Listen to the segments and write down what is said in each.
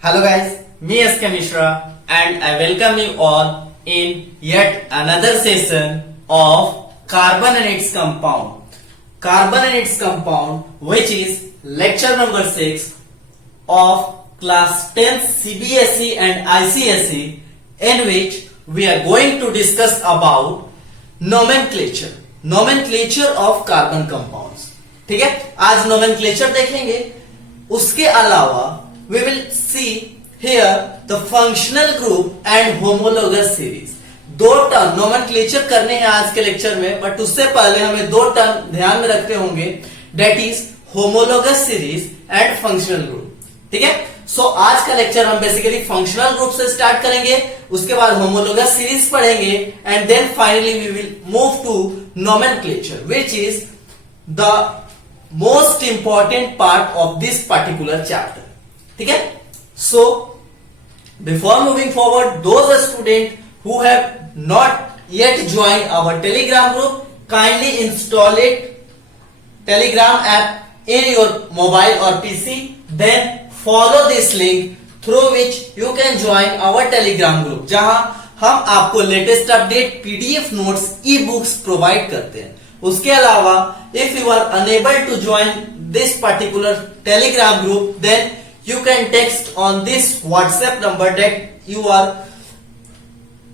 Hello guys, me SK Mishra and I welcome you all in yet another session of carbon and its compound. Carbon and its compound, which is lecture number 6 of class 10 CBSE and ICSE, in which we are going to discuss about nomenclature of carbon compounds. ठीक है, आज nomenclature देखेंगे. उसके अलावा we will see here the functional group and homologous series. दो term nomenclature करने हैं आज के लेक्चर में, बट उससे पहले हमें दो टर्म ध्यान में रखते होंगे, that is homologous series and functional group. ठीक है, सो आज का लेक्चर हम बेसिकली फंक्शनल ग्रुप से स्टार्ट करेंगे, उसके बाद होमोलोगस सीरीज पढ़ेंगे and then finally we will move to nomenclature which is the most important part of this particular chapter. ठीक है, so before moving forward, those student who have not yet join our Telegram group, kindly install it Telegram app in your mobile or PC, then follow this link through which you can join our telegram group, जहां हम आपको latest update, PDF notes, e books provide करते हैं. उसके अलावा if you are unable to join this particular telegram group, then you can text on this WhatsApp number that you are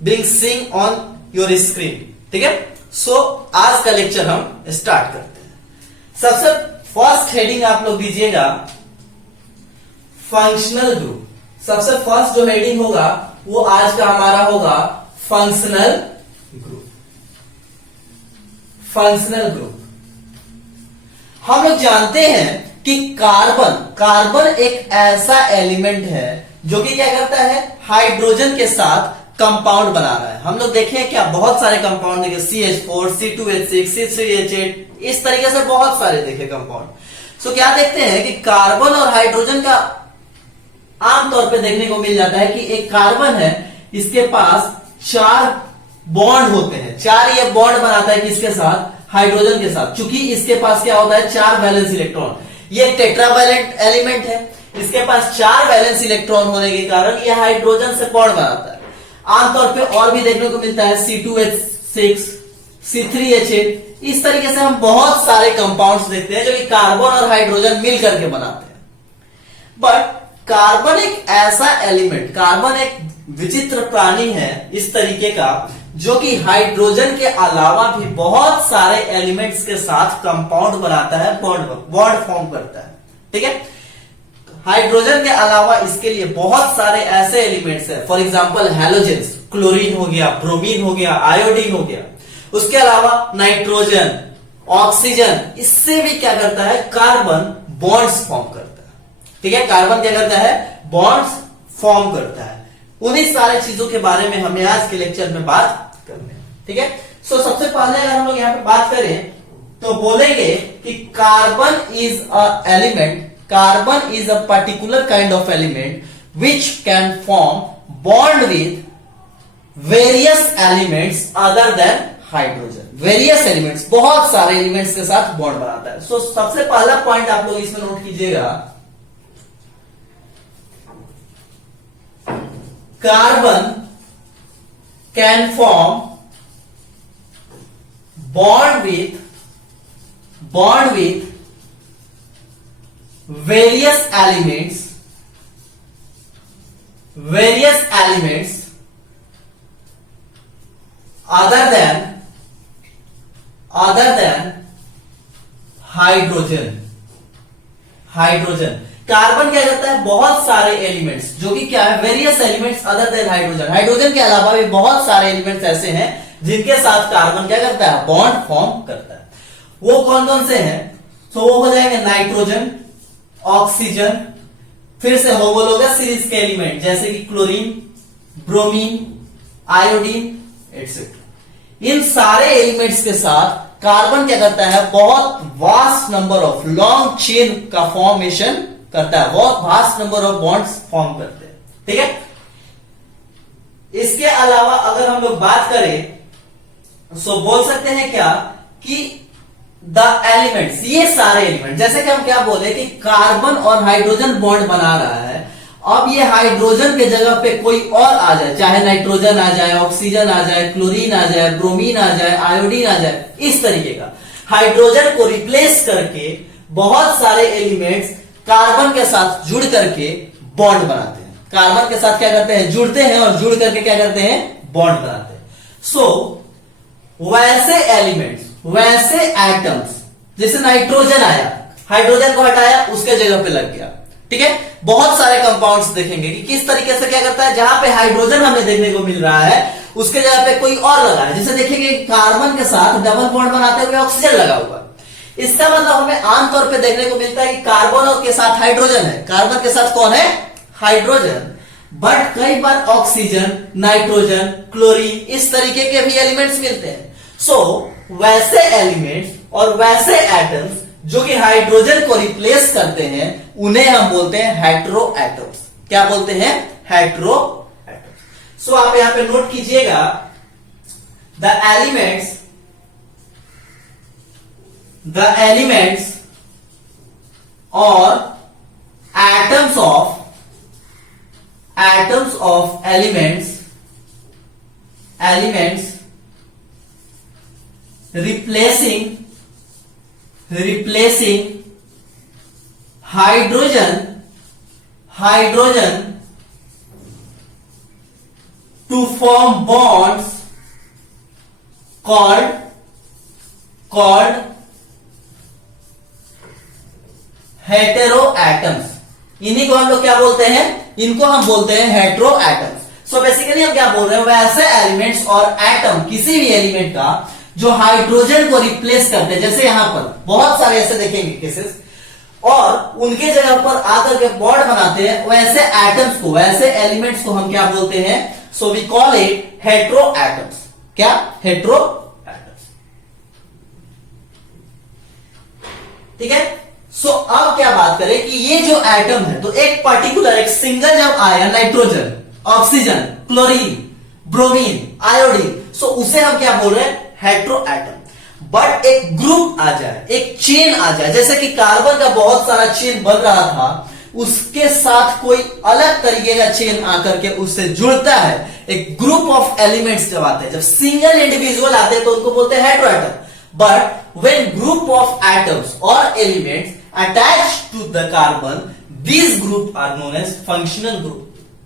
being seen on your screen. ठीक है, सो आज का lecture हम start करते हैं. सबसे फर्स्ट हेडिंग आप लोग दीजिएगा फंक्शनल ग्रुप. सबसे फर्स्ट जो हेडिंग होगा वो आज का हमारा होगा फंक्शनल ग्रुप. फंक्शनल ग्रुप हम लोग जानते हैं कि कार्बन एक ऐसा एलिमेंट है जो कि क्या करता है, हाइड्रोजन के साथ कंपाउंड बना रहा है. हम लोग देखें क्या बहुत सारे कंपाउंड देखे, CH4, C2H6, C3H8, इस तरीके से बहुत सारे देखे कंपाउंड. सो क्या देखते हैं कि कार्बन और हाइड्रोजन का आमतौर पे देखने को मिल जाता है कि एक कार्बन है, इसके पास 4 बॉन्ड होते हैं. 4 ये बॉन्ड बनाता है किसके साथ, हाइड्रोजन के साथ. चूंकि इसके पास क्या होता है, 4 वैलेंस इलेक्ट्रॉन. ये टेट्रावैलेंट एलिमेंट है, इसके पास 4 वैलेंस इलेक्ट्रॉन होने के कारण ये हाइड्रोजन से बॉन्ड बनाता है. आमतौर पे और भी देखने को मिलता है C2H6, C3H8. इस तरीके से हम बहुत सारे कंपाउंड्स देखते हैं जो कि कार्बन और हाइड्रोजन मिल करके बनाते हैं. बट कार्बन एक ऐसा एलिमेंट, कार्बन एक विचित्र प्राणी है इस तरीके का, जो कि हाइड्रोजन के अलावा भी बहुत सारे एलिमेंट्स के साथ कंपाउंड बनाता है, बॉन्ड फॉर्म करता है. ठीक है, हाइड्रोजन के अलावा इसके लिए बहुत सारे ऐसे एलिमेंट्स हैं. फॉर एग्जांपल हैलोजेंस, क्लोरीन हो गया, ब्रोमीन हो गया, आयोडीन हो गया. उसके अलावा नाइट्रोजन, ऑक्सीजन, इससे भी क्या करता है, कार्बन बॉन्ड्स फॉर्म करता है. ठीक है, कार्बन क्या करता है, बॉन्ड्स फॉर्म करता है. उन्हीं सारी चीजों के बारे में हमें आज के लेक्चर में बात करनी है. ठीक है, सो सबसे पहले अगर हम लोग यहां पे बात करें तो बोलेंगे कि carbon is a element, carbon is a particular kind of element which can form bond with various elements other than hydrogen. various elements, बहुत सारे एलिमेंट्स के साथ बॉन्ड बनाता है. सो सबसे पहला पॉइंट आप लोग इसमें नोट कीजिएगा, carbon can form bond with various elements other than hydrogen. Carbon क्या करता है, बहुत सारे एलिमेंट्स जो कि क्या है, various elements other than hydrogen. Hydrogen के अलावा भी बहुत सारे एलिमेंट्स ऐसे हैं जिनके साथ कार्बन क्या करता है, बॉन्ड फॉर्म करता है. वो कौन कौन से हैं, तो वो हो जाएंगे नाइट्रोजन, ऑक्सीजन, फिर से होमोलोगस सीरीज के एलिमेंट जैसे कि क्लोरीन, ब्रोमीन, आयोडीन एटसेट्रा. इन सारे एलिमेंट्स के साथ कार्बन क्या करता है, बहुत vast number of long chain का फॉर्मेशन करता है, बहुत vast number of bonds form करते हैं. ठीक है, इसके अलावा अगर हम लोग बात करें सो बोल सकते हैं क्या कि द एलिमेंट्स, ये सारे एलिमेंट, जैसे कि हम क्या बोले कि कार्बन और हाइड्रोजन बॉन्ड बना रहा है अब ये हाइड्रोजन के जगह पे कोई और आ जाए, चाहे नाइट्रोजन आ जाए, ऑक्सीजन आ जाए, क्लोरीन आ जाए, ब्रोमीन आ जाए, आयोडीन आ जाए, इस तरीके का हाइड्रोजन को रिप्लेस करके बहुत सारे एलिमेंट्स कार्बन के साथ जुड़ करके बॉन्ड बनाते हैं। कार्बन के साथ क्या करते हैं, जुड़ते हैं, और जुड़ करके क्या करते हैं, बॉन्ड बनाते हैं। सो वैसे एलिमेंट्स, वैसे एटम्स, जैसे नाइट्रोजन आया, हाइड्रोजन को हटाया, उसके जगह पे लग गया, ठीक है। बहुत सारे कंपाउंड्स देखेंगे कि किस तरीके से क्या करता है, जहां पे हाइड्रोजन हमें देखने को मिल रहा है उसके जगह पे कोई और लगा है। जैसे देखिए कार्बन के साथ डबल बॉन्ड बनाते हुए ऑक्सीजन लगा हुआ, इसका मतलब हमें आमतौर पे देखने को मिलता है कि कार्बन और के साथ हाइड्रोजन है, कार्बन के साथ कौन है, हाइड्रोजन। बट कई बार ऑक्सीजन, नाइट्रोजन, क्लोरीन, इस तरीके के भी एलिमेंट्स मिलते हैं। सो वैसे एलिमेंट्स और वैसे एटम्स जो कि हाइड्रोजन को रिप्लेस करते हैं उन्हें हम बोलते हैं हेटेरो एटम्स। क्या बोलते हैं, हेटेरो एटम्स। सो आप यहां पे नोट कीजिएगा, द एलिमेंट्स और atoms of elements replacing hydrogen to form bonds called heteroatoms. इन्हीं को हम लोग क्या बोलते हैं, इनको हम बोलते हैं हेटेरोएटम्स। सो बेसिकली हम क्या बोल रहे हैं, वैसे एलिमेंट्स और एटम, किसी भी एलिमेंट का जो हाइड्रोजन को रिप्लेस करते हैं, जैसे यहां पर बहुत सारे ऐसे देखेंगे केसेस, और उनके जगह पर आकर के बॉन्ड बनाते हैं, वैसे एटम्स को, वैसे एलिमेंट्स को हम क्या बोलते हैं, so we call it heteroatoms. क्या, हेटेरोएटम्स, ठीक है। सो अब क्या बात करें कि ये जो एटम है, तो एक पर्टिकुलर, एक सिंगल जब आया, nitrogen, oxygen, chlorine, bromine, iodine, so उसे हम क्या बोल रहे हैं, हेटेरोएटम। बट एक ग्रुप आ जाए, एक चेन आ जाए, जैसे कि कार्बन का बहुत सारा चेन बन रहा था, उसके साथ कोई अलग तरीके का चेन आकर के उससे जुड़ता है, एक ग्रुप ऑफ एलिमेंट्स जब आते हैं, जब सिंगल इंडिविजुअल आते हैं तो उनको बोलते हैं heteroatom. But when group of atoms और elements attached to the carbon, these group are known as functional group।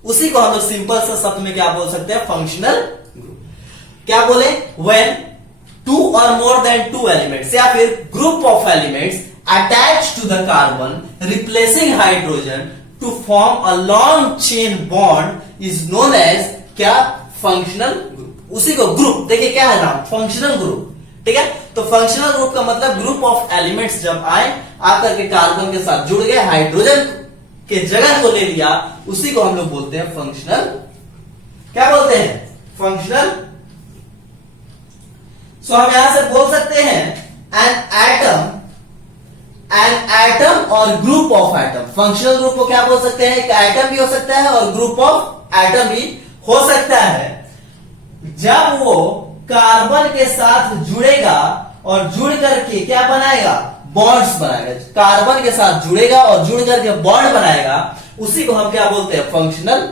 उसी को हम लोग सिंपल सा शब्द में क्या बोल सकते हैं, फंक्शनल ग्रुप। क्या बोले, when two or more than two elements या फिर group of elements attached to the carbon replacing hydrogen to form a long chain bond is known as क्या, फंक्शनल ग्रुप। उसी को ग्रुप, देखिए क्या है नाम, फंक्शनल ग्रुप, ठीक है। तो फंक्शनल ग्रुप का मतलब ग्रुप ऑफ एलिमेंट्स जब आए, आकर के कार्बन के साथ जुड़ गए, हाइड्रोजन के जगह को ले लिया, उसी को हम लोग बोलते हैं फंक्शनल, क्या बोलते हैं, फंक्शनल। सो हम यहां से बोल सकते हैं N atom or group of atom. Functional group को क्या बोल सकते हैं, एक एटम भी हो सकता है और ग्रुप ऑफ एटम भी हो सकता है, जब वो कार्बन के साथ जुड़ेगा और जुड़ करके क्या बनाएगा, बॉन्ड्स बनाएगा। कार्बन के साथ जुड़ेगा और जुड़ करके बॉन्ड बनाएगा, उसी को हम क्या बोलते हैं, फंक्शनल।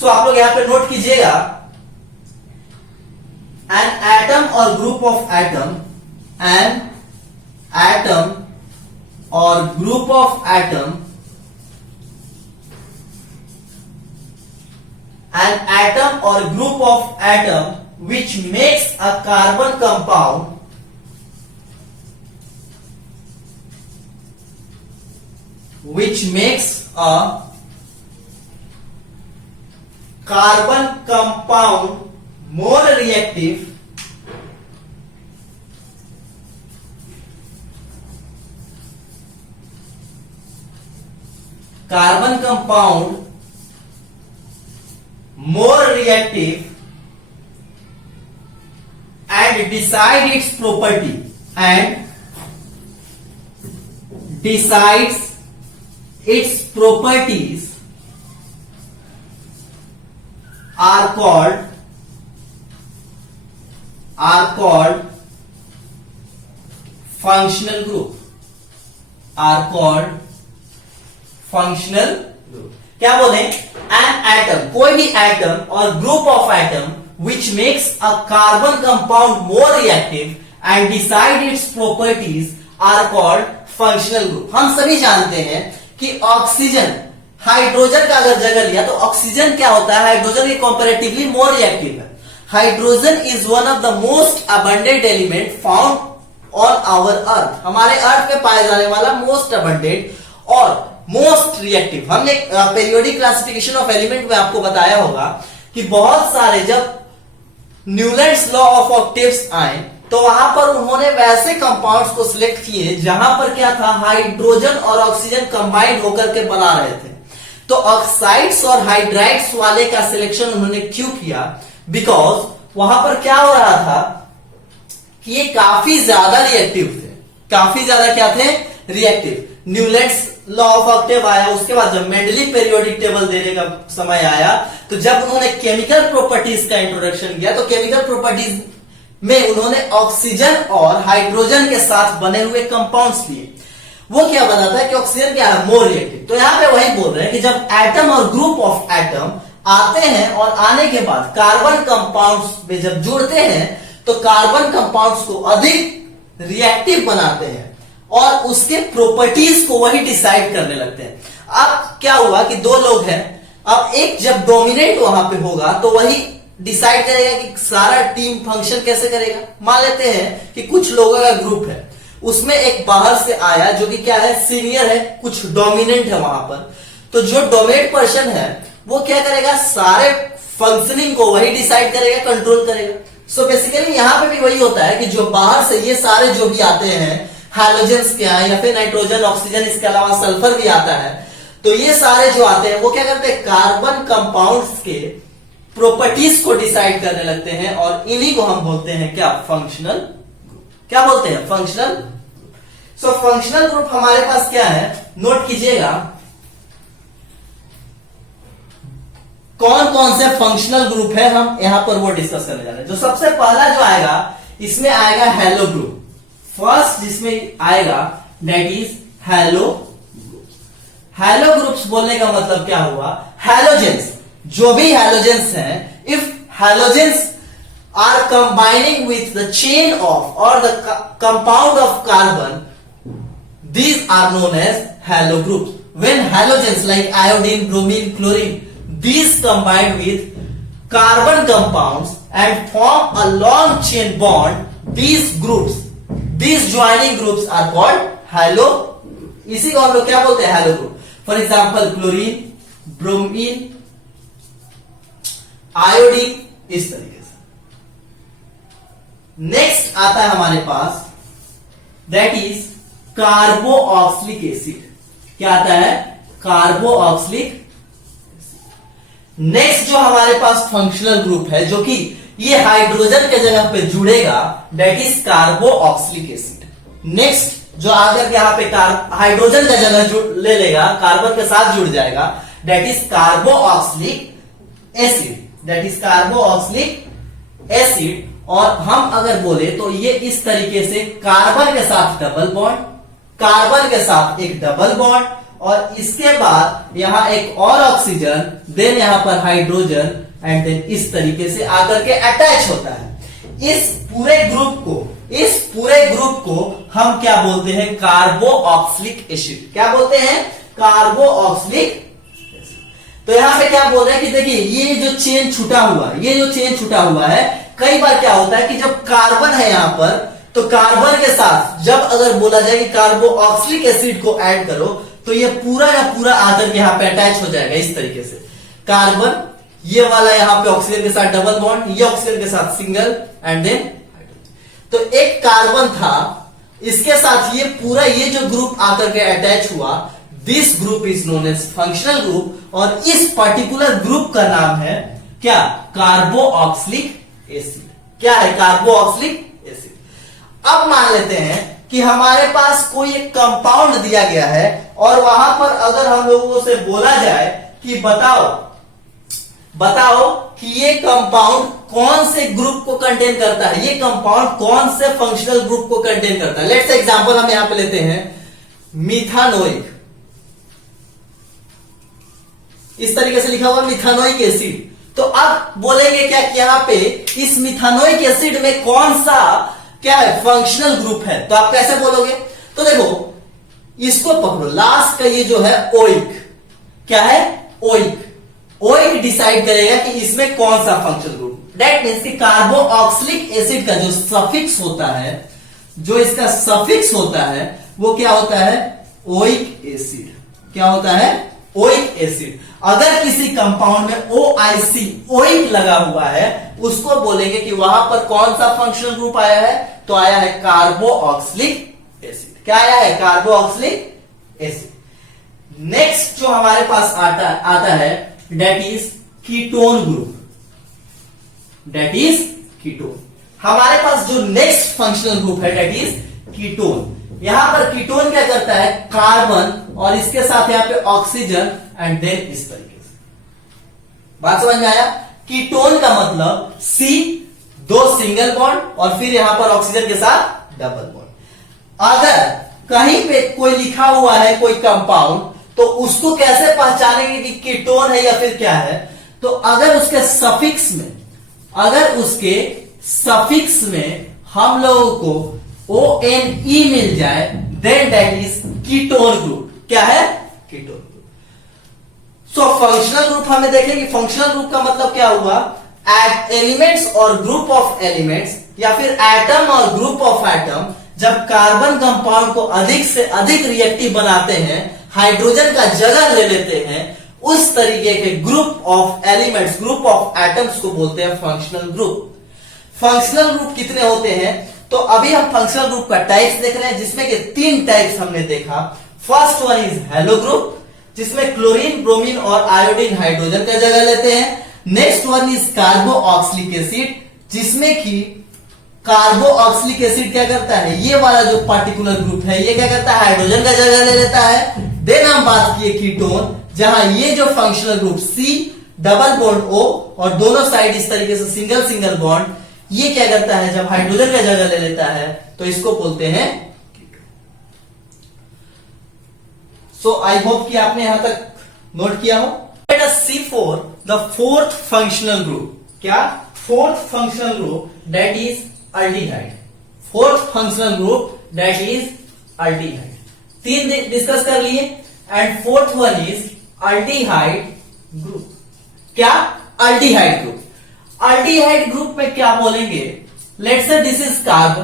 सो आप लोग यहां पे नोट कीजिएगा, an atom or group of atom, an atom or group of atom, an atom or group of atom which makes a carbon compound more reactive carbon compound more reactive and decide its property and decides its properties are called functional group, क्या बोले, an atom, कोई भी atom or group of atom which makes a carbon compound more reactive and decide its properties are called functional group। हम सभी जानते हैं कि oxygen hydrogen का अगर जगह लिया तो ऑक्सीजन क्या होता है, हाइड्रोजन के कंपैरेटिवली मोर रिएक्टिव है। Hydrogen is one of the most abundant element found on our earth, हमारे अर्थ पे पाया जाने वाला मोस्ट अबंडेंट और मोस्ट रिएक्टिव। हमने पीरियोडिक क्लासिफिकेशन ऑफ एलिमेंट में आपको बताया होगा कि बहुत सारे जब न्यूलैंड्स लॉ ऑफ ऑक्टेव्स आए तो वहां पर उन्होंने वैसे कंपाउंड्स को सिलेक्ट किए जहां पर क्या था, हाइड्रोजन और ऑक्सीजन कंबाइंड होकर के बना रहे थे। तो ऑक्साइड्स और हाइड्राइड्स वाले का सिलेक्शन उन्होंने क्यों किया, बिकॉज वहां पर क्या हो रहा था कि ये काफी ज्यादा रिएक्टिव थे, काफी ज्यादा क्या थे, reactive. Newlands law of Octave आया, उसके बाद जब मेंडली पीरियोडिक टेबल देने का समय आया तो जब उन्होंने केमिकल प्रॉपर्टीज का इंट्रोडक्शन किया तो केमिकल प्रॉपर्टीज में उन्होंने ऑक्सीजन और हाइड्रोजन के साथ बने हुए कंपाउंड्स लिए। वो क्या बताता है कि ऑक्सीजन क्या है, मोर रिएक्टिव। तो यहां पे वही बोल रहे हैं कि जब atom or group of atom आते हैं और आने के बाद कार्बन कंपाउंड्स में जब जुड़ते हैं तो कार्बन कंपाउंड्स को अधिक रिएक्टिव बनाते हैं और उसके प्रॉपर्टीज को वही डिसाइड करने लगते हैं। अब क्या हुआ कि दो लोग हैं, अब एक जब डोमिनेट वहां पे होगा तो वही डिसाइड करेगा कि सारा टीम फंक्शन कैसे करेगा। मान लेते हैं कि कुछ लोगों का ग्रुप है, उसमें एक बाहर से आया जो कि क्या है, सीनियर है, कुछ डोमिनेंट है वहां पर। तो जो डोमिनेंट पर्सन है वो क्या करेगा, सारे फंक्शनिंग को वही डिसाइड करेगा, कंट्रोल करेगा। सो बेसिकली यहां पे भी वही होता है कि जो बाहर से ये सारे जो भी आते हैं, हाइड्रोजन क्या है या फिर नाइट्रोजन, ऑक्सीजन, इसके अलावा सल्फर भी आता है, तो ये सारे जो आते हैं वो क्या करते हैं, कार्बन कंपाउंड्स के प्रॉपर्टीज को डिसाइड करने लगते हैं और इन्हीं को हम बोलते हैं क्या, फंक्शनल ग्रुप। क्या बोलते हैं, फंक्शनल। सो फंक्शनल ग्रुप हमारे पास क्या है, नोट कीजिएगा कौन कौन से फंक्शनल ग्रुप है, हम यहां पर वो डिस्कस करने जा रहे हैं। जो सबसे पहला जो आएगा इसमें आएगा हैलो ग्रुप। फर्स्ट जिसमें आएगा that is hello group. Hello groups बोलने का मतलब क्या हुआ, हैलोजेंस, जो भी हैलोजेंस हैं, if halogens are combining with the chain of or the compound of carbon, these are known as halo groups. When halogens like iodine, bromine, chlorine, these combine with carbon compounds and form a long chain bond, these groups, these joining groups are called halo। इसी को हम लोग क्या बोलते हैं, halo group। For example chlorine, bromine, iodine, इस तरीके से। नेक्स्ट आता है हमारे पास दैट इज कार्बोऑक्सिलिक एसिड। क्या आता है, कार्बोऑक्सिलिक एसिड। नेक्स्ट जो हमारे पास फंक्शनल ग्रुप है जो कि ये हाइड्रोजन के जगह पे जुड़ेगा, that is carboxylic acid. Next जो आकर यहां पे हाइड्रोजन का जगह ले लेगा, कार्बन के साथ जुड़ जाएगा, that is carboxylic acid. That is carboxylic acid. और हम अगर बोले तो ये इस तरीके से कार्बन के साथ डबल बॉन्ड, कार्बन के साथ एक डबल बॉन्ड और इसके बाद यहां एक और ऑक्सीजन, देन यहां पर हाइड्रोजन एंड देन इस तरीके से आकर के अटैच होता है। इस पूरे ग्रुप को हम क्या बोलते हैं, कार्बोऑक्सिलिक एसिड। क्या बोलते हैं, कार्बोऑक्सिलिक एसिड। तो यहां पे क्या बोल रहे हैं कि देखिए ये जो चेन छूटा हुआ है, कई बार क्या होता है कि जब कार्बन है यहां पर तो कार्बन के साथ जब अगर बोला जाए कि कार्बोऑक्सिलिक एसिड को ऐड करो तो ये पूरा का पूरा आकर के यहां पे अटैच हो जाएगा इस तरीके से। कार्बन ये वाला यहां पे ऑक्सीजन के साथ डबल बॉन्ड, ये ऑक्सीजन के साथ सिंगल एंड देन हाइड्रोजन। तो एक कार्बन था, इसके साथ ये पूरा ये जो ग्रुप आकर के अटैच हुआ, this group is known as functional group. और इस पर्टिकुलर ग्रुप का नाम है क्या, कार्बोऑक्सिलिक एसिड। क्या है, कार्बोऑक्सिलिक एसिड। अब मान लेते हैं कि हमारे पास कोई एक कंपाउंड दिया गया है और वहां पर अगर हम लोगों से बोला जाए कि बताओ कि ये कंपाउंड कौन से ग्रुप को कंटेन करता है, ये कंपाउंड कौन से फंक्शनल ग्रुप को कंटेन करता है। लेट्स एग्जांपल हम यहां पे लेते हैं मिथानोइक। इस तरीके से लिखा हुआ मिथानोइक एसिड। तो अब बोलेंगे क्या कि यहाँ पे इस मिथानोइक एसिड में कौन सा क्या है फंक्शनल ग्रुप है, तो आप कैसे बोलोगे? तो देखो इसको पकड़ो, लास्ट का ये जो है ओइक, क्या है ओइक। ओइक डिसाइड करेगा कि इसमें कौन सा फंक्शनल ग्रुप। दैट मीन्स कि कार्बोक्सिलिक एसिड का जो सफिक्स होता है, जो इसका सफिक्स होता है वो क्या होता है ओइक एसिड। क्या होता है ओइक एसिड। अगर किसी कंपाउंड में OIC ओइक लगा हुआ है उसको बोलेंगे कि वहां पर कौन सा फंक्शनल ग्रुप आया है, तो आया है कार्बोक्सिलिक एसिड। क्या आया है कार्बोक्सिलिक एसिड। नेक्स्ट जो हमारे पास आता है that is ketone group. That is ketone. हमारे पास जो नेक्स्ट फंक्शनल ग्रुप है दैट इज कीटोन। यहां पर कीटोन क्या करता है कार्बन और इसके साथ यहां पे ऑक्सीजन एंड देन इस तरीके से। बात समझ में आया? कीटोन का मतलब C, 2 सिंगल बॉन्ड और फिर यहां पर ऑक्सीजन के साथ डबल बॉन्ड। अगर कहीं पे कोई लिखा हुआ है कोई कंपाउंड तो उसको कैसे पहचानेंगे कि कीटोन है या फिर क्या है? तो अगर उसके सफिक्स में हम लोगों को ONE मिल जाए then that is ketone group. क्या है ketone group. So functional group हमें देखेंगे। फंक्शनल ग्रुप का मतलब क्या हुआ? एलिमेंट्स और ग्रुप ऑफ एलिमेंट्स या फिर atom or group of atom जब कार्बन कंपाउंड को अधिक से अधिक रिएक्टिव बनाते हैं, हाइड्रोजन का जगह ले लेते हैं, उस तरीके के group of elements, group of atoms को बोलते हैं फंक्शनल ग्रुप। फंक्शनल ग्रुप कितने होते हैं? तो अभी हम फंक्शनल ग्रुप का टाइप्स देख रहे हैं जिसमें कि 3 टाइप्स हमने देखा। First one is hello group जिसमें क्लोरीन, ब्रोमीन और आयोडीन हाइड्रोजन का जगह लेते हैं। Next one is carboxylic acid जिसमें कि कार्बोक्सिलिक एसिड क्या करता है, ये वाला जो पार्टिकुलर ग्रुप है ये क्या करता है हाइड्रोजन का जगह ले लेता है। देन हम बात किए कीटोन जहां ये जो functional group C, double bond O और दोनों साइड इस तरीके से सिंगल सिंगल बॉन्ड, ये क्या करता है जब हाइड्रोजन का जगह ले लेता है तो इसको बोलते हैं कीटोन। सो आई होप कि आपने यहां तक नोट किया हो। Let us see for the fourth functional group. क्या? Fourth functional group that is aldehyde. Fourth functional group that is aldehyde. 3 discuss कर लिए and fourth one is aldehyde group. क्या? Aldehyde group. अल्डिहाइड ग्रुप में क्या बोलेंगे? Let's say this is carbon.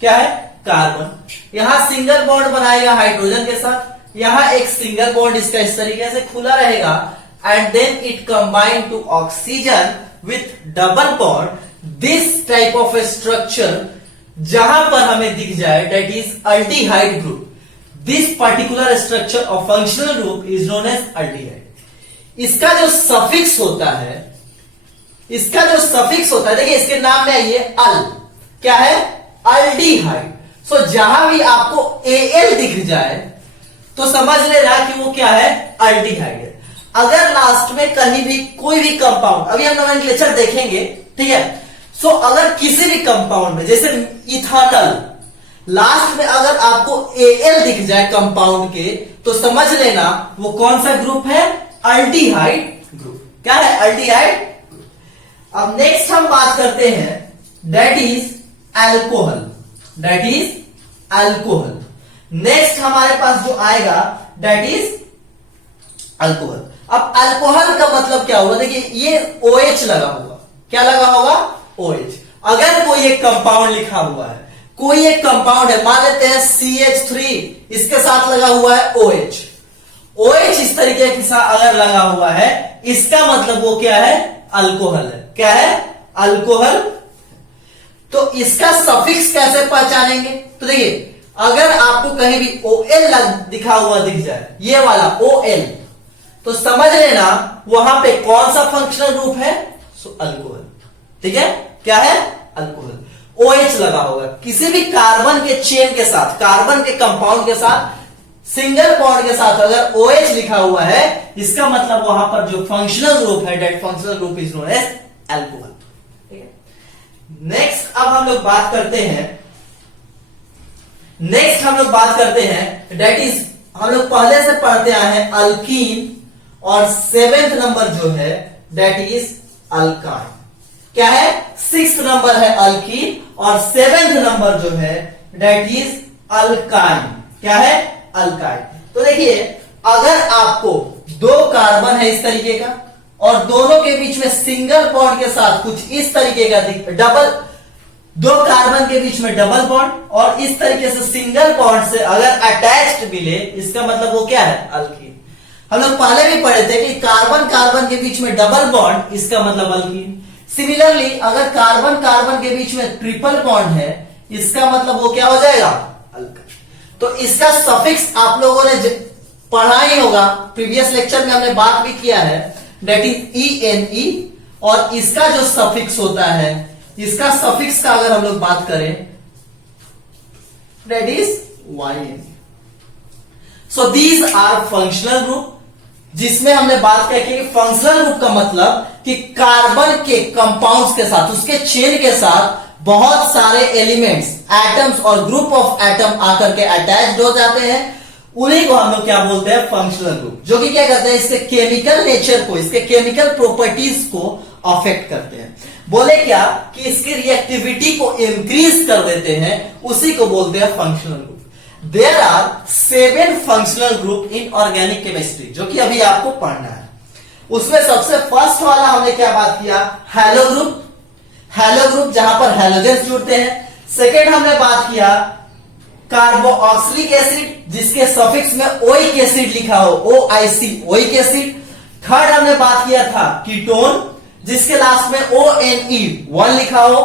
क्या है? Carbon. यहां सिंगल बॉन्ड बनाएगा हाइड्रोजन के साथ, यहां एक सिंगल बॉन्ड इसका इस तरीके से खुला रहेगा and then it combine to oxygen with double bond. This type of a structure जहां पर हमें दिख जाए that is aldehyde group. This particular structure of functional group is known as aldehyde. इसका जो सफिक्स होता है, देखिए इसके नाम में आइए अल। क्या है? अल्डिहाइड। सो जहां भी आपको Al दिख जाए तो समझ लेना कि वो क्या है अल्डिहाइड है। अगर लास्ट में कहीं भी कोई भी कंपाउंड, अभी हम नोमेनक्लेचर देखेंगे, ठीक है? सो अगर किसी भी कंपाउंड में जैसे इथानल लास्ट में अगर आपको Al दिख जाए कंपाउंड के तो समझ लेना वो कौन सा ग्रुप है? Aldehyde group. क्या है? अल्डिहाइड। अब नेक्स्ट हम बात करते हैं that is alcohol. That is alcohol. Next हमारे पास जो आएगा दैट इज अल्कोहल। अब अल्कोहल का मतलब क्या होगा? देखिए ये OH लगा होगा। क्या लगा होगा? OH। अगर कोई एक कंपाउंड लिखा हुआ है, कोई एक कंपाउंड है, मान लेते हैं CH3, इसके साथ लगा हुआ है OH। OH इस तरीके के साथ अगर लगा हुआ है इसका मतलब वो क्या है? अल्कोहल है। क्या है? अल्कोहल। तो इसका सफिक्स कैसे पहचानेंगे? तो देखिए अगर आपको कहीं भी OL दिखा हुआ दिख जाए, ये वाला OL, तो समझ लेना वहां पे कौन सा फंक्शनल ग्रुप है? सो अल्कोहल। ठीक है? क्या है? अल्कोहल। OH लगा होगा किसी भी कार्बन के चेन के साथ, कार्बन के कंपाउंड के साथ सिंगल बॉन्ड के साथ अगर OH लिखा हुआ है इसका मतलब वहां पर जो फंक्शनल ग्रुप है that functional group is known as alcohol. ठीक है? नेक्स्ट अब हम लोग बात करते हैं दैट इज हम लोग पहले से पढ़ते आए हैं अल्कीन और सेवेंथ नंबर जो है दैट इज अल्काइन। क्या है? सिक्स नंबर है अल्कीन और सेवेंथ नंबर जो है दैट इज अल्काइन। क्या है? अल्काइन। तो देखिए, अगर आपको दो कार्बन है इस तरीके का और दोनों के बीच में सिंगल बॉन्ड के साथ कुछ इस तरीके का डबल, दो कार्बन के बीच में डबल बॉन्ड और इस तरीके से सिंगल बॉन्ड से अगर अटैच्ड मिले, इसका मतलब वो क्या है? अल्कीन। हम लोग पहले भी पढ़े थे कि कार्बन कार्बन के बीच में डबल बॉन्ड, इसका मतलब अल्कीन। सिमिलरली अगर कार्बन कार्बन के बीच में ट्रिपल बॉन्ड है, इसका मतलब वो क्या हो जाएगा? अल्काइन। तो इसका सफिक्स आप लोगों ने पढ़ा ही होगा, प्रीवियस लेक्चर में हमने बात भी किया है, दैट इज ENE। और इसका जो सफिक्स होता है, इसका सफिक्स का अगर हम लोग बात करें that is YN। So these are functional group, जिसमें हमने बात किया कि फंक्शनल ग्रुप का मतलब कि कार्बन के कंपाउंड्स के साथ, उसके चेन के साथ बहुत सारे एलिमेंट्स, एटम्स और ग्रुप ऑफ एटम आकर के अटैच्ड हो जाते हैं, उन्हीं को हम लोग क्या बोलते हैं? Functional group. जो कि क्या करते हैं? इसके केमिकल नेचर को, इसके केमिकल प्रॉपर्टीज को अफेक्ट करते हैं। बोले क्या कि इसकी रिएक्टिविटी को इंक्रीज कर देते हैं, उसी को बोलते हैं functional group. There are 7 functional group in organic chemistry, जो कि अभी आपको पढ़ना है। उसमें सबसे फर्स्ट वाला हमने क्या बात किया? Hello group. हैलो ग्रुप जहां पर हैलोजेंस जुड़ते हैं। सेकेंड हमने बात किया कार्बोक्सिलिक एसिड, जिसके सफिक्स में ओइक एसिड लिखा हो, OIC, ओइक एसिड। थर्ड हमने बात किया था कीटोन, जिसके लास्ट में ONE, 1 लिखा हो।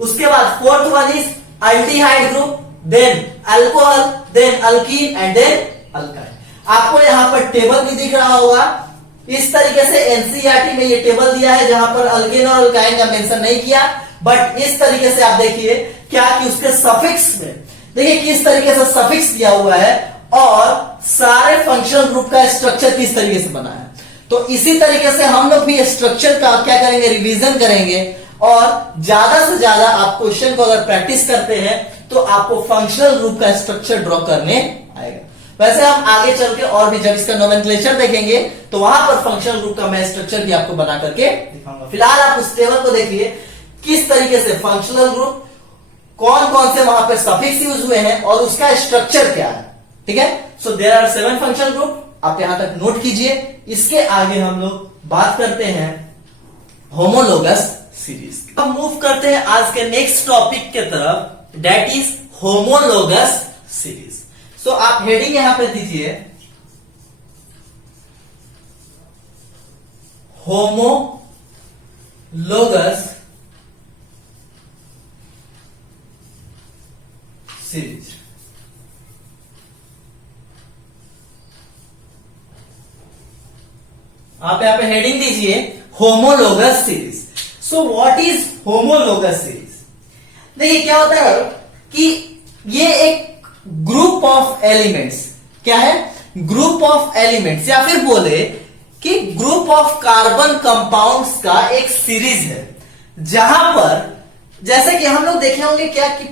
उसके बाद fourth one is aldehyde group, then alcohol, then alkene and then alkyne. आपको यहां पर टेबल भी दिख रहा होगा, इस तरीके से NCERT में ये टेबल दिया है, जहां पर अल्कीन और अल्काइन का मेंशन नहीं किया, बट इस तरीके से आप देखिए क्या कि उसके सफिक्स में देखिए किस तरीके से सफिक्स दिया हुआ है और सारे फंक्शनल ग्रुप का स्ट्रक्चर किस तरीके से बना है। तो इसी तरीके से हम लोग भी स्ट्रक्चर का क्या करेंगे? रिवीजन करेंगे और ज्यादा से ज्यादा आप क्वेश्चन को अगर प्रैक्टिस करते हैं तो आपको फंक्शनल ग्रुप का स्ट्रक्चर ड्रॉ करने आएगा। वैसे हम आगे चल के और भी जब इसका नोमेनक्लेचर देखेंगे तो वहां पर फंक्शनल ग्रुप का मैं स्ट्रक्चर भी आपको बना करके दिखाऊंगा। फिलहाल आप उस टेबल को देखिए किस तरीके से फंक्शनल ग्रुप, कौन कौन से वहां पे सफिक्स यूज हुए हैं और उसका स्ट्रक्चर क्या है। ठीक है, so there are 7 functional group, आप यहां तक नोट कीजिए। इसके आगे हम लोग बात करते हैं होमोलोगस सीरीज। अब मूव करते हैं आज के नेक्स्ट टॉपिक के तरफ, दैट इज होमोलोगस सीरीज। सो आप हेडिंग यहां पे दीजिए होमोलोगस सीरीज। आप यहां पे हेडिंग दीजिए homologous series. So what is homologous series? देखिए क्या होता है कि ये एक ग्रुप ऑफ एलिमेंट्स, क्या है? ग्रुप ऑफ एलिमेंट्स, या फिर बोले कि ग्रुप ऑफ कार्बन कंपाउंड्स का एक सीरीज है, जहां पर जैसे कि हम लोग देखे होंगे क्या कि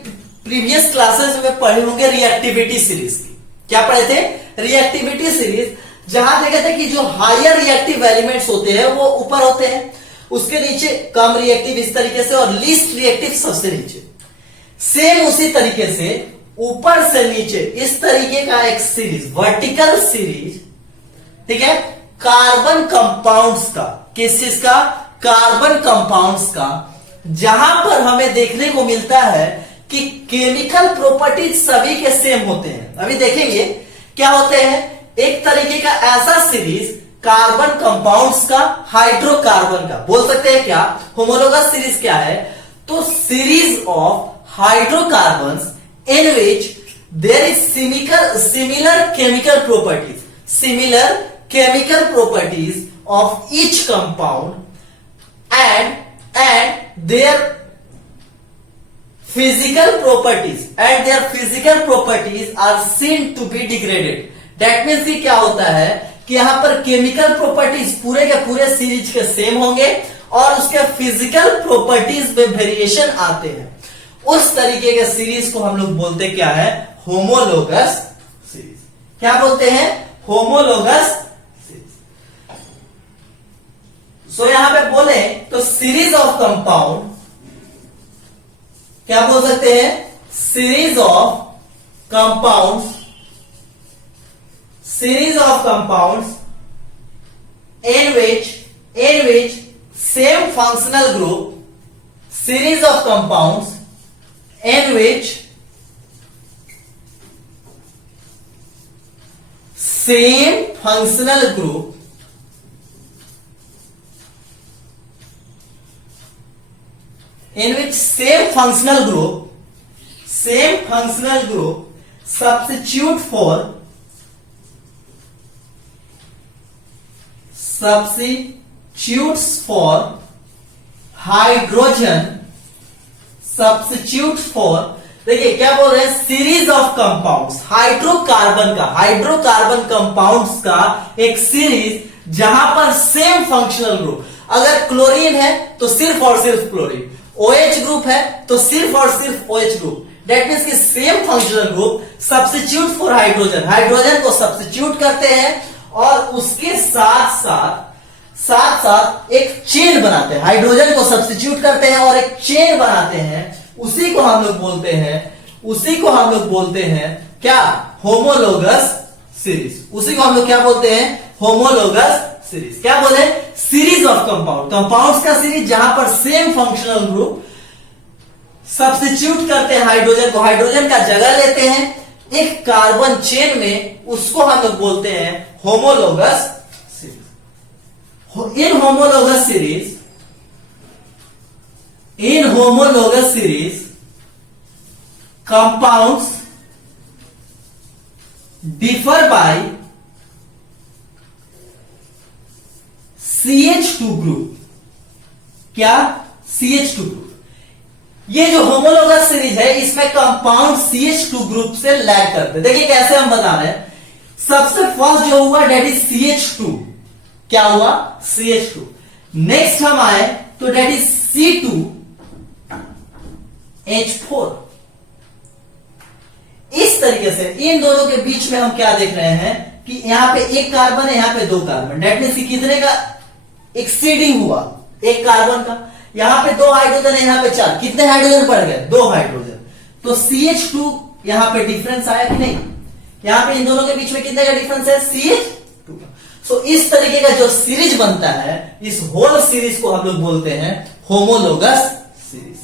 प्रीवियस क्लासेस में पढ़े होंगे रिएक्टिविटी सीरीज की। क्या पढ़े थे? रिएक्टिविटी सीरीज, जहां देखे थे कि जो हायर रिएक्टिव एलिमेंट्स होते हैं वो ऊपर होते हैं, उसके नीचे कम रिएक्टिव इस तरीके से, और लीस्ट रिएक्टिव सबसे नीचे। सेम उसी तरीके से ऊपर से नीचे इस तरीके का एक सीरीज, वर्टिकल सीरीज, ठीक है, कार्बन कंपाउंड्स का। किस चीज का? कार्बन कंपाउंड्स का, जहां पर हमें देखने को मिलता है कि केमिकल प्रॉपर्टीज सभी के सेम होते हैं। अभी देखेंगे क्या होते हैं। एक तरीके का ऐसा सीरीज कार्बन कंपाउंड्स का, हाइड्रोकार्बन का, बोल सकते हैं क्या? होमोलोगस सीरीज क्या है? तो series of hydrocarbons in which there is similar chemical properties of each compound and their physical properties are seen to be degraded. That means कि क्या होता है कि यहां पर केमिकल प्रॉपर्टीज पूरे के पूरे सीरीज के सेम होंगे और उसके फिजिकल प्रॉपर्टीज में वेरिएशन आते हैं। उस तरीके के सीरीज को हम लोग बोलते क्या है? Homologous series. क्या बोलते हैं? Homologous series. सो यहां पे बोले तो सीरीज ऑफ कंपाउंड, क्या बोल सकते हैं, series of compounds, series of compounds in which same functional group, series of compounds in which same functional group substitute substitutes for hydrogen, substitute for, देखिए क्या बोल रहे हैं, series of compounds, hydrocarbon compounds का एक सीरीज जहां पर same functional group, अगर क्लोरीन है तो सिर्फ और सिर्फ क्लोरीन, OH ग्रुप है तो सिर्फ और सिर्फ OH ग्रुप, दैट मीन्स कि same functional group substitute for hydrogen, hydrogen को सब्स्टिट्यूट करते हैं और उसके साथ साथ एक चेन बनाते हैं, हाइड्रोजन को सब्स्टिट्यूट करते हैं और एक चेन बनाते हैं, उसी को हम लोग बोलते हैं क्या, होमोलोगस सीरीज, उसी को हम लोग क्या बोलते हैं, होमोलोगस सीरीज। क्या बोले, सीरीज ऑफ कंपाउंड्स का सीरीज जहां पर सेम फंक्शनल ग्रुप सब्स्टिट्यूट करते हैं हाइड्रोजन को, हाइड्रोजन का जगह लेते हैं एक कार्बन चेन में, उसको हम लोग बोलते हैं homologous series. In homologous series compounds differ by CH2 group, क्या, CH2 ग्रुप। ये जो होमोलोगस सीरीज है इसमें कंपाउंड CH2 ग्रुप से लैग करते हैं। देखिए कैसे हम बता रहे हैं, सबसे फर्स्ट जो हुआ डेट इज CH2, क्या हुआ, CH2। नेक्स्ट हम आए तो डेट इज C2H4। इस तरीके से इन दोनों के बीच में हम क्या देख रहे हैं कि यहां पे एक कार्बन है, यहां पे दो कार्बन, डेट मीन्स कितने का एक्सीडिंग हुआ, एक कार्बन का, यहां पे दो हाइड्रोजन है, यहां पे चार, कितने हाइड्रोजन पड़ गए, दो हाइड्रोजन, तो CH2 यहां पे डिफरेंस आया कि नहीं, यहां पे इन दोनों के बीच में कितने का डिफरेंस है, CH2 का। सो इस तरीके का जो सीरीज बनता है, इस होल सीरीज को हम लोग बोलते हैं होमोलोगस सीरीज।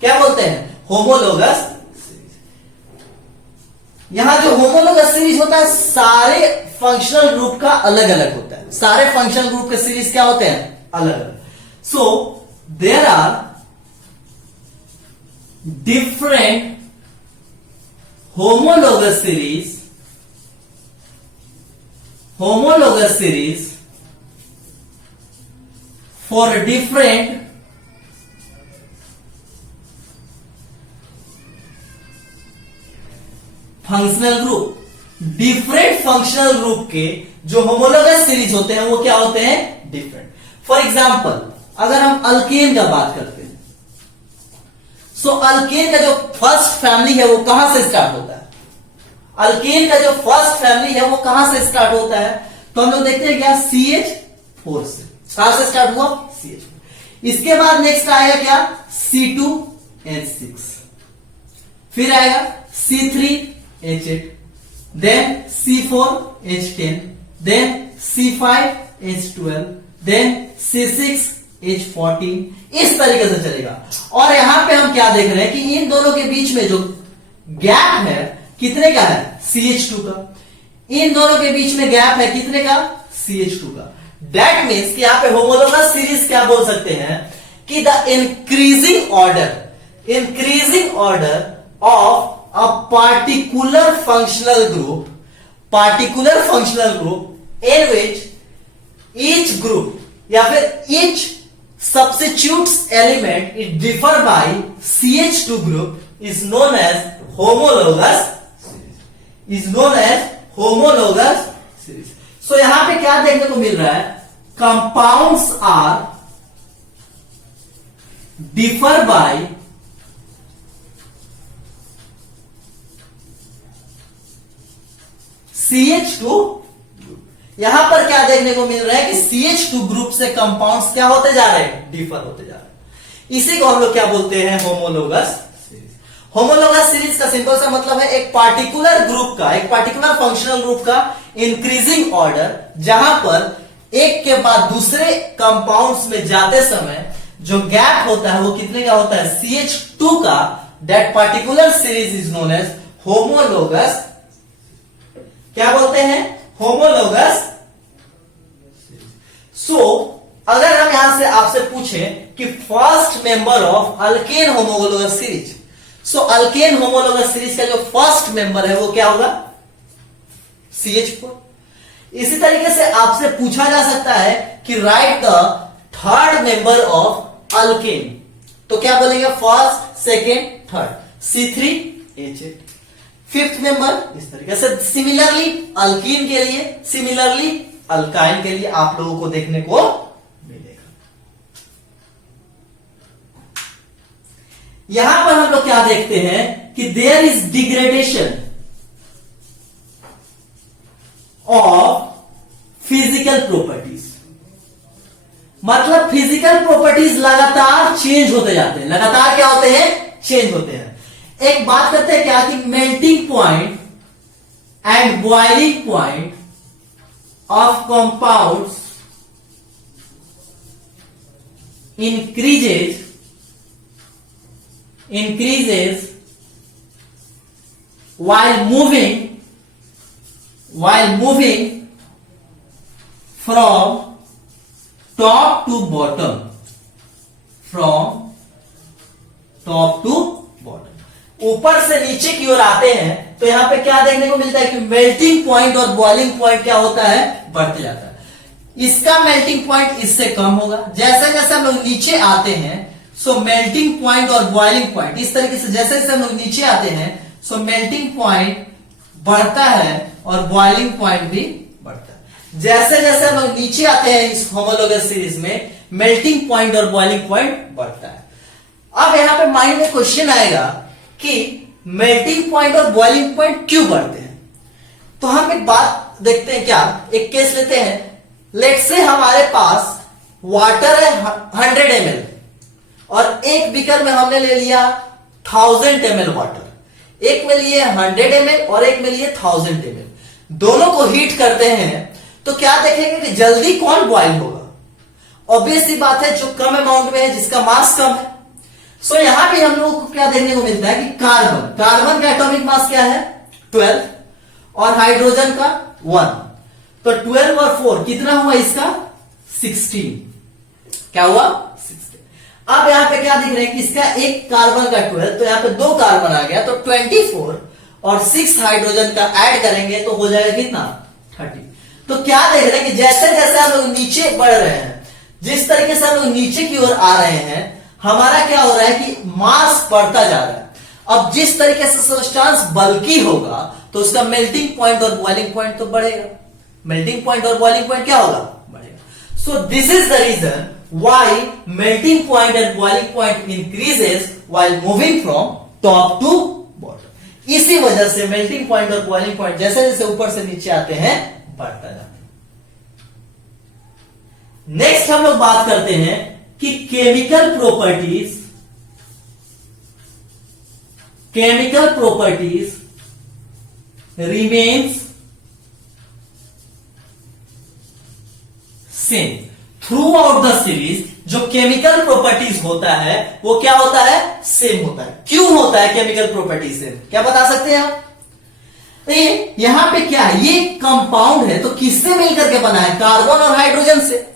क्या बोलते हैं, होमोलोगस सीरीज। यहां जो होमोलोगस सीरीज होता है सारे फंक्शनल ग्रुप का अलग अलग होता है, सारे फंक्शनल ग्रुप के सीरीज क्या होते हैं, अलग अलग। सो there are different homologous series for different functional group. Different functional group के जो होमोलोगस सीरीज होते हैं वो क्या होते हैं, डिफरेंट। फॉर एग्जाम्पल अगर हम अल्केन का बात करते हैं, सो अल्केन का जो फर्स्ट फैमिली है वो कहां से स्टार्ट होता है, अल्केन का जो फर्स्ट फैमिली है वो कहां से स्टार्ट होता है, तो हम लोग देखते हैं क्या, CH4 से, कहां से स्टार्ट हुआ, CH4। इसके बाद नेक्स्ट आएगा क्या, C2H6, फिर आएगा C3H8, then C4H10, then C5H12, then C6H14, इस तरीके से चलेगा। और यहां पे हम क्या देख रहे हैं कि इन दोनों के बीच में जो गैप है कितने का है, CH2 का, इन दोनों के बीच में गैप है कितने का, CH2 का। दैट मीन्स कि यहां पे होमोलोगस सीरीज क्या बोल सकते हैं कि the increasing order of a particular functional group in which each group या फिर each substitutes element it differ by CH2 group is known as homologous series, so यहां पे क्या देखने को मिल रहा है, compounds are differ by CH2 group। यहां पर क्या देखने को मिल रहा है कि CH2 ग्रुप से कंपाउंड्स क्या होते जा रहे हैं, डिफर होते जा रहे हैं। इसी को हम लोग क्या बोलते हैं, होमोलोगस सीरीज। होमोलोगस सीरीज का सिंपल सा मतलब है एक पार्टिकुलर ग्रुप का, एक पार्टिकुलर फंक्शनल ग्रुप का इंक्रीजिंग ऑर्डर, जहां पर एक के बाद दूसरे कंपाउंड्स में जाते समय जो गैप होता है वो कितने का होता है, CH2 का। That particular series is known as homologous, क्या बोलते हैं, होमोलोगस। सो अगर हम यहां से आपसे पूछें कि first member of alkane homologous series, so alkane homologous series का जो फर्स्ट मेंबर है वो क्या होगा, CH4। इसी तरीके से आपसे पूछा जा सकता है कि right the third member of alkane, तो क्या बोलेंगे, first, second, third, C3H8। Fifth member इस तरीके से। सिमिलरली अल्कीन के लिए, सिमिलरली अल्काइन के लिए आप लोगों को देखने को मिलेगा। यहां पर हम लोग क्या देखते हैं कि there is degradation of physical properties, मतलब फिजिकल प्रॉपर्टीज लगातार चेंज होते जाते हैं, लगातार क्या होते हैं, चेंज होते हैं। एक बात करते हैं क्या कि melting point and boiling point of compounds increases while moving from top to bottom, ऊपर से नीचे की ओर आते हैं तो यहां पे क्या देखने को मिलता है कि मेल्टिंग पॉइंट और बॉइलिंग पॉइंट क्या होता है, बढ़ते जाता है। इसका मेल्टिंग पॉइंट इससे कम होगा। जैसे जैसे हम लोग नीचे आते हैं सो मेल्टिंग पॉइंट और बॉइलिंग पॉइंट इस तरीके से, जैसे जैसे हम लोग नीचे आते हैं सो मेल्टिंग पॉइंट बढ़ता है और बॉइलिंग पॉइंट भी बढ़ता है। जैसे जैसे हम लोग नीचे आते हैं इस होमोलोगस सीरीज में मेल्टिंग पॉइंट और बॉइलिंग पॉइंट बढ़ता है। अब यहां पे माइंड में क्वेश्चन आएगा कि मेल्टिंग पॉइंट और बॉइलिंग पॉइंट क्यों बढ़ते हैं। तो हम एक बात देखते हैं, क्या एक केस लेते हैं। लेट्स से हमारे पास वाटर है 100 ml और एक बीकर में हमने ले लिया 1000 ml वाटर। एक में लिए 100 ml और एक में लिए 1000 ml। दोनों को हीट करते हैं तो क्या देखेंगे कि जल्दी कौन बॉइल होगा। ऑब्वियस सी बात है, जो कम अमाउंट में है, जिसका मास कम है। सो यहां पे हम लोगों को क्या देखने को मिलता है कि कार्बन का एटॉमिक मास क्या है 12 और हाइड्रोजन का 1, तो 12 और 4 कितना हुआ इसका 16। क्या हुआ 16। अब यहां पे क्या दिख रहा है कि इसका एक कार्बन का 12, तो यहां पे 2 कार्बन आ गया, तो 24 और 6 हाइड्रोजन का ऐड करेंगे तो हो जाएगा कितना 30। तो क्या देख रहे हैं कि जैसे जैसे हम लोग नीचे बढ़ रहे हैं, जिस तरीके से हम लोग नीचे की ओर आ रहे हैं, हमारा क्या हो रहा है कि मास बढ़ता जा रहा है। अब जिस तरीके से सब्सटेंस बल्की होगा तो उसका मेल्टिंग पॉइंट और बॉइलिंग पॉइंट तो बढ़ेगा। मेल्टिंग पॉइंट और बॉइलिंग पॉइंट क्या होगा, बढ़ेगा। So this is the reason why melting point and boiling point increases while moving from top to bottom. इसी वजह से मेल्टिंग पॉइंट और बॉइलिंग पॉइंट जैसे जैसे ऊपर से नीचे आते हैं बढ़ता जाता है। नेक्स्ट हम लोग बात करते हैं कि chemical properties remains same through out the series. जो केमिकल प्रॉपर्टीज होता है वो क्या होता है, सेम होता है। क्यों होता है केमिकल प्रॉपर्टीज सेम, क्या बता सकते हैं आप। तो यहां पे क्या है, ये कंपाउंड है तो किससे मिलकर के बना है, कार्बन और हाइड्रोजन से।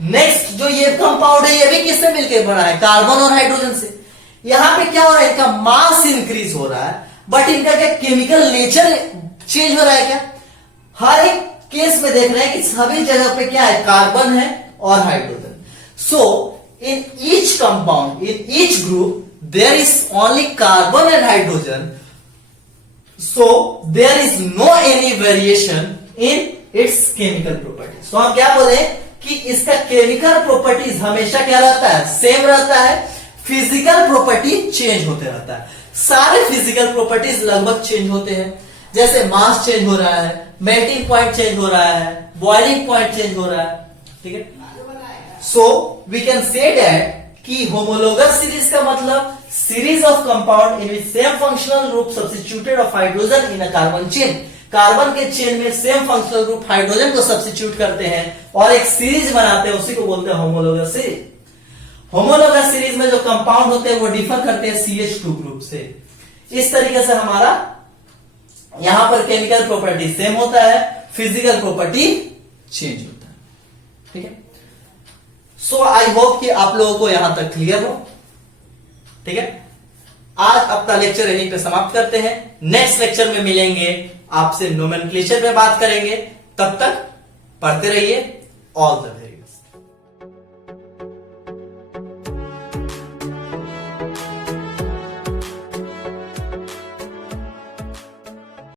नेक्स्ट जो ये कंपाउंड है ये भी किससे मिलकर बना है, कार्बन और हाइड्रोजन से। यहां पे क्या हो रहा है, इनका मास इंक्रीज हो रहा है, बट इनका क्या केमिकल नेचर चेंज हो रहा है। क्या हर एक केस में देख रहे हैं कि सभी जगह पे क्या है, कार्बन है और hydrogen. So in each compound, in each group there is only carbon and hydrogen, so there is no any variation in its chemical properties. तो हम क्या बोले कि इसका केमिकल प्रॉपर्टीज हमेशा क्या रहता है, सेम रहता है। फिजिकल प्रॉपर्टी चेंज होते रहता है। सारे फिजिकल प्रॉपर्टीज लगभग चेंज होते हैं, जैसे मास चेंज हो रहा है, मेल्टिंग पॉइंट चेंज हो रहा है, बॉइलिंग पॉइंट चेंज हो रहा है, ठीक है। So we can say that कि होमोलोगस सीरीज का मतलब series of compound in which same functional group substituted of hydrogen in a carbon chain. Carbon के चेन में सेम फंक्शनल ग्रुप हाइड्रोजन को सब्स्टिट्यूट करते हैं और एक सीरीज बनाते हैं, उसी को बोलते हैं होमोलोगस सीरीज। होमोलोगस सीरीज में जो कंपाउंड होते हैं वो डिफर करते हैं CH2 ग्रुप से। इस तरीके से हमारा यहां पर केमिकल प्रॉपर्टी सेम होता है, फिजिकल प्रॉपर्टी चेंज होता है, ठीक है। सो आई होप कि आप लोगों को यहां तक क्लियर हो, ठीक है। आज अपना लेक्चर यहीं पे समाप्त करते हैं। नेक्स्ट लेक्चर में मिलेंगे, आपसे नोमेनक्लेचर पे बात करेंगे। तब तक पढ़ते रहिए। All the best.